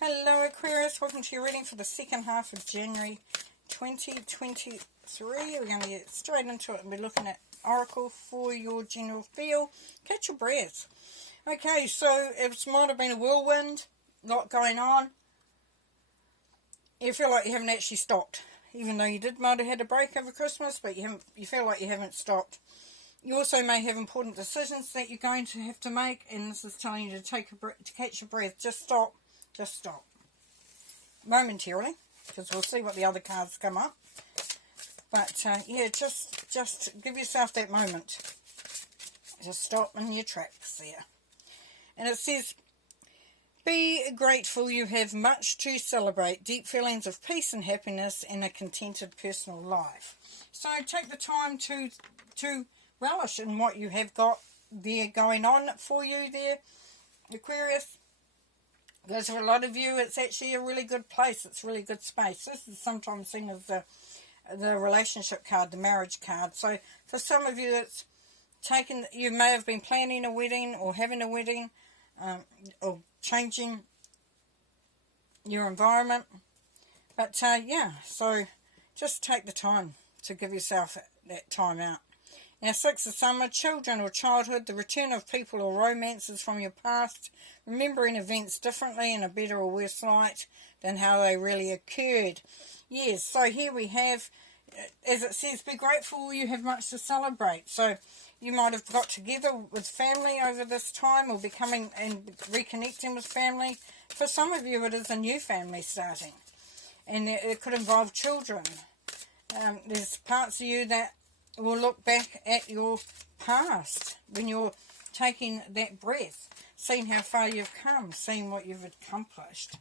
Hello Aquarius, welcome to your reading for the second half of January 2023. We're going to get straight into it and be looking at Oracle for your general feel. Catch your breath. Okay, so it might have been a whirlwind, a lot going on. You feel like you haven't actually stopped, even though you might have had a break over Christmas, but you feel like you haven't stopped. You also may have important decisions that you're going to have to make, and this is telling you to take a breath, to catch your breath. Just stop. Just stop. Momentarily, because we'll see what the other cards come up. But, yeah, just give yourself that moment. Just stop in your tracks there. And it says, be grateful you have much to celebrate, deep feelings of peace and happiness, and a contented personal life. So take the time to relish in what you have got there going on for you there, Aquarius. Because for a lot of you, it's actually a really good place. It's a really good space. This is sometimes seen as the relationship card, the marriage card. So for some of you, it's taken. You may have been planning a wedding or having a wedding, or changing your environment. But yeah, so just take the time to give yourself that time out. Now, 6 of summer, children or childhood, the return of people or romances from your past, remembering events differently in a better or worse light than how they really occurred. Yes, so here we have, as it says, be grateful you have much to celebrate. So you might have got together with family over this time, or becoming and reconnecting with family. For some of you, it is a new family starting, and it could involve children. There's parts of you that will look back at your past when you're taking that breath, seeing how far you've come, seeing what you've accomplished.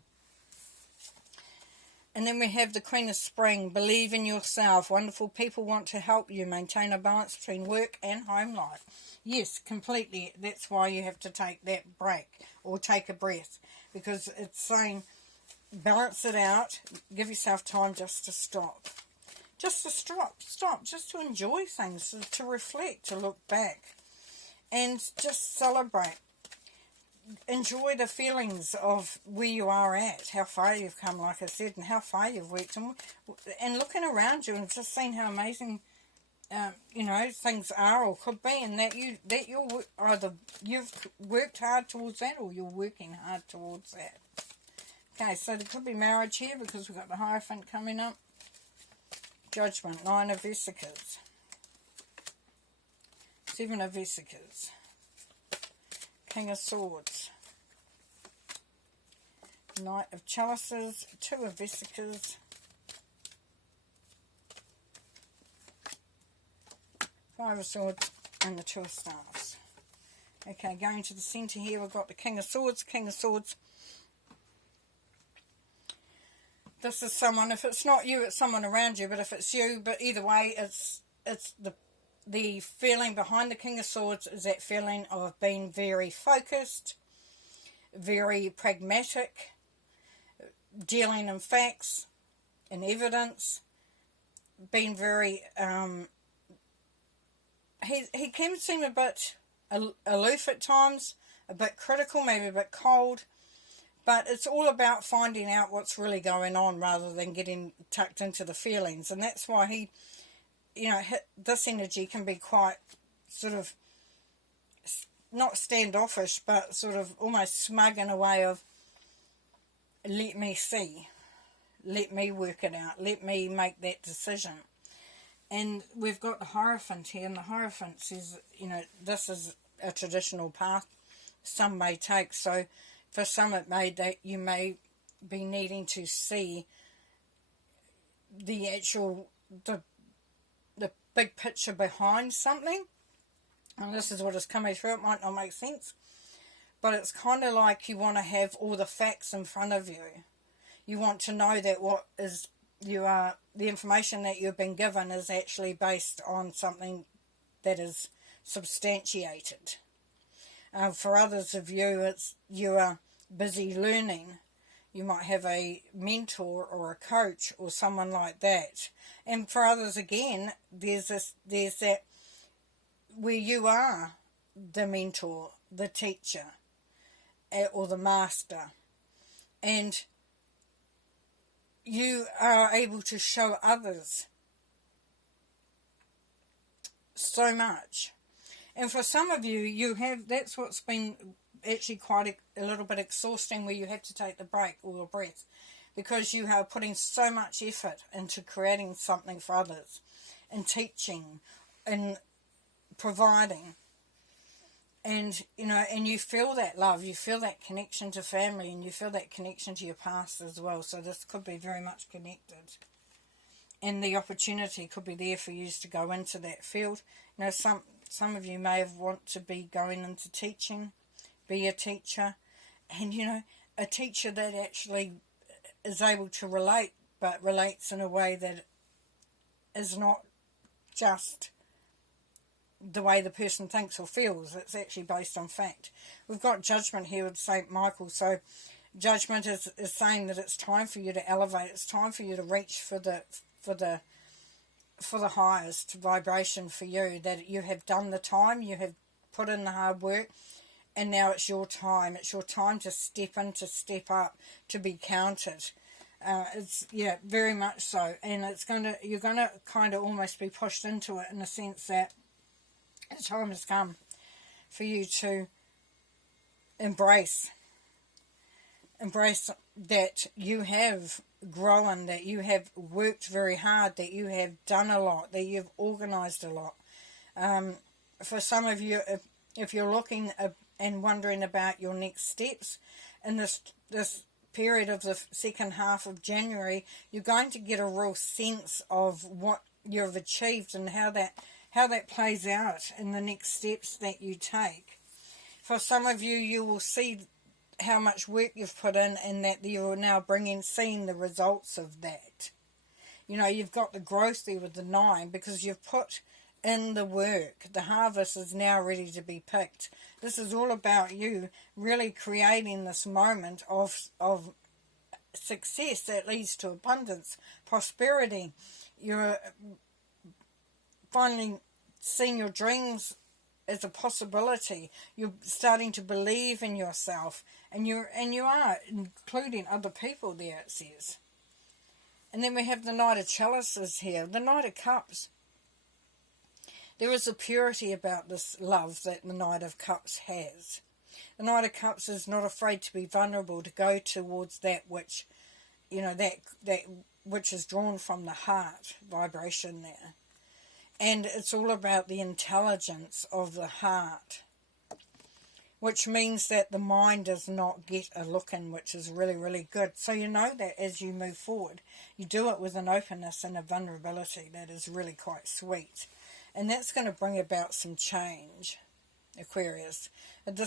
And then we have the Queen of Spring, believe in yourself. Wonderful people want to help you maintain a balance between work and home life. Yes, completely. That's why you have to take that break or take a breath, because it's saying balance it out, give yourself time just to stop. Just to stop, just to enjoy things, to reflect, to look back, and just celebrate. Enjoy the feelings of where you are at, how far you've come, like I said, and how far you've worked, and looking around you and just seeing how amazing, things are or could be, and that you've worked hard towards that, or you're working hard towards that. Okay, so there could be marriage here because we've got the Hierophant coming up. Judgment, 9 of Vesicles, 7 of Vesicles, King of Swords, Knight of Chalices, 2 of Vesicles, 5 of Swords, and the 2 of Staves. Okay, going to the centre here, we've got the King of Swords, King of Swords. This is someone, if it's not you, it's someone around you, but if it's you, but either way, it's the feeling behind the King of Swords is that feeling of being very focused, very pragmatic, dealing in facts and evidence, being very, he can seem a bit aloof at times, a bit critical, maybe a bit cold. But it's all about finding out what's really going on rather than getting tucked into the feelings. And that's why this energy can be quite sort of, not standoffish, but sort of almost smug in a way of, let me see, let me work it out, let me make that decision. And we've got the Hierophant here, and the Hierophant says, this is a traditional path some may take. So for some, it may that you may be needing to see the actual the big picture behind something, and this is what is coming through. It might not make sense, but it's kind of like you want to have all the facts in front of you. You want to know that the information that you've been given is actually based on something that is substantiated. For others of you, you are busy learning. You might have a mentor or a coach or someone like that. And for others again, there's that where you are the mentor, the teacher, or the master. and you are able to show others so much. And for some of you, that's what's been actually quite a little bit exhausting, where you have to take the break or your breath, because you are putting so much effort into creating something for others and teaching and providing. And, and you feel that love, you feel that connection to family, and you feel that connection to your past as well. So this could be very much connected. And the opportunity could be there for you to go into that field. Some of you may want to be going into teaching, be a teacher. And, a teacher that actually is able to relate, but relates in a way that is not just the way the person thinks or feels. It's actually based on fact. We've got judgment here with St. Michael. So judgment is saying that it's time for you to elevate. It's time for you to reach for the highest vibration for you, that you have done the time, you have put in the hard work, and now it's your time. It's your time to step in, to step up, to be counted. Very much so. And you're gonna kind of almost be pushed into it, in the sense that the time has come for you to embrace that you have grown, that you have worked very hard, that you have done a lot, that you've organised a lot. For some of you, if you're looking and wondering about your next steps in this period of the second half of January, you're going to get a real sense of what you've achieved and how that plays out in the next steps that you take. For some of you, you will see how much work you've put in, and that you're now seeing the results of that. You've got the growth there with the 9, because you've put in the work. The harvest is now ready to be picked. This is all about you really creating this moment of success that leads to abundance, prosperity. You're finally seeing your dreams as a possibility. You're starting to believe in yourself, and you are including other people there, it says. And then we have the Knight of Chalices here, the Knight of Cups. There is a purity about this love that the Knight of Cups has. The Knight of Cups is not afraid to be vulnerable, to go towards that which, that which is drawn from the heart vibration there. And it's all about the intelligence of the heart, which means that the mind does not get a look in, which is really, really good. So that as you move forward, you do it with an openness and a vulnerability that is really quite sweet. And that's going to bring about some change, Aquarius. But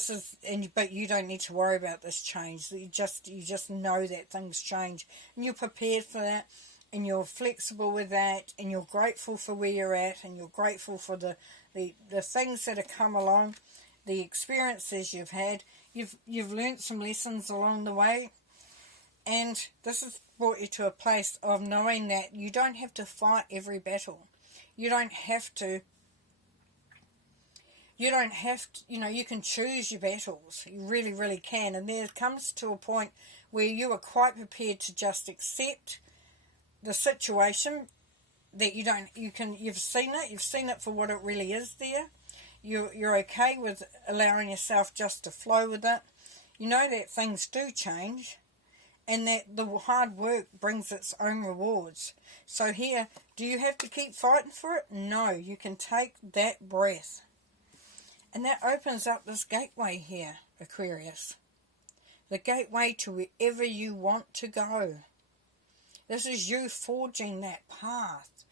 you don't need to worry about this change. You just know that things change, and you're prepared for that. And you're flexible with that, and you're grateful for where you're at, and you're grateful for the things that have come along, the experiences you've had. You've learnt some lessons along the way, and this has brought you to a place of knowing that you don't have to fight every battle. You can choose your battles. You really, really can. And there comes to a point where you are quite prepared to just accept the situation that you've seen it for what it really is there. You're okay with allowing yourself just to flow with it. You know that things do change, and that the hard work brings its own rewards. So here, do you have to keep fighting for it? No, you can take that breath. And that opens up this gateway here, Aquarius. The gateway to wherever you want to go. This is you forging that path,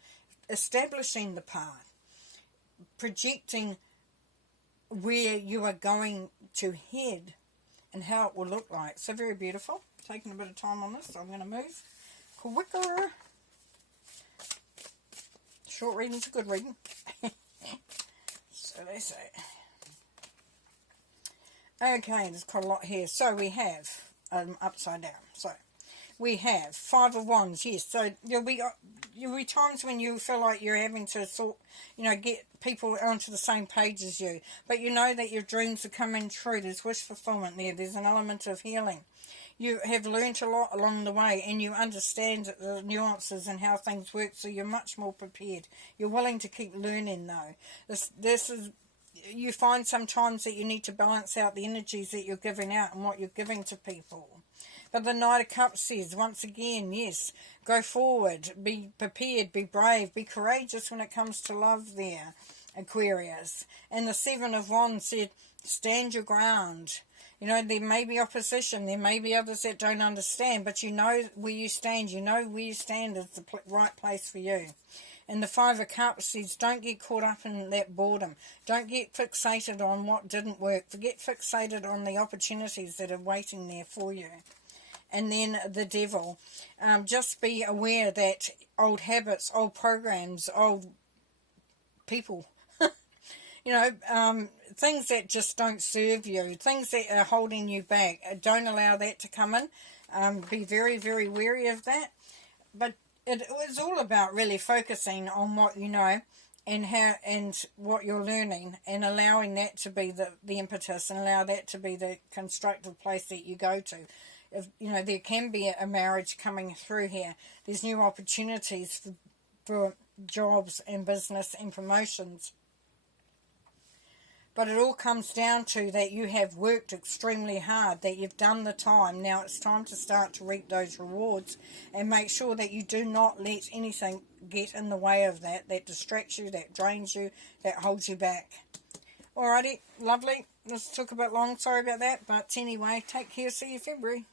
establishing the path, projecting where you are going to head and how it will look like. So very beautiful. Taking a bit of time on this, so I'm going to move quicker. Short reading's a good reading. So they say. Okay, there's quite a lot here. So we have upside down. So we have 5 of Wands, yes. So there'll be times when you feel like you're having to get people onto the same page as you. But you know that your dreams are coming true. There's wish fulfillment there. There's an element of healing. you have learnt a lot along the way, and you understand the nuances and how things work, so you're much more prepared. You're willing to keep learning, though. This is, you find sometimes that you need to balance out the energies that you're giving out and what you're giving to people. But the Knight of Cups says, once again, yes, go forward, be prepared, be brave, be courageous when it comes to love there, Aquarius. And the Seven of Wands said, stand your ground. You know, there may be opposition, there may be others that don't understand, but you know where you stand. You know where you stand is the right place for you. And the Five of Cups says, don't get caught up in that boredom. Don't get fixated on what didn't work. Get fixated on the opportunities that are waiting there for you. And then the Devil. Just be aware that old habits, old programs, old people, you know, things that just don't serve you, things that are holding you back, don't allow that to come in. Be very, very wary of that. But it was all about really focusing on what you know and how and what you're learning, and allowing that to be the impetus, and allow that to be the constructive place that you go to. If, you know, there can be a marriage coming through here. There's new opportunities for jobs and business and promotions. But it all comes down to that you have worked extremely hard, that you've done the time. Now it's time to start to reap those rewards, and make sure that you do not let anything get in the way of that distracts you, that drains you, that holds you back. Alrighty, lovely. This took a bit long, sorry about that. But anyway, take care, see you February.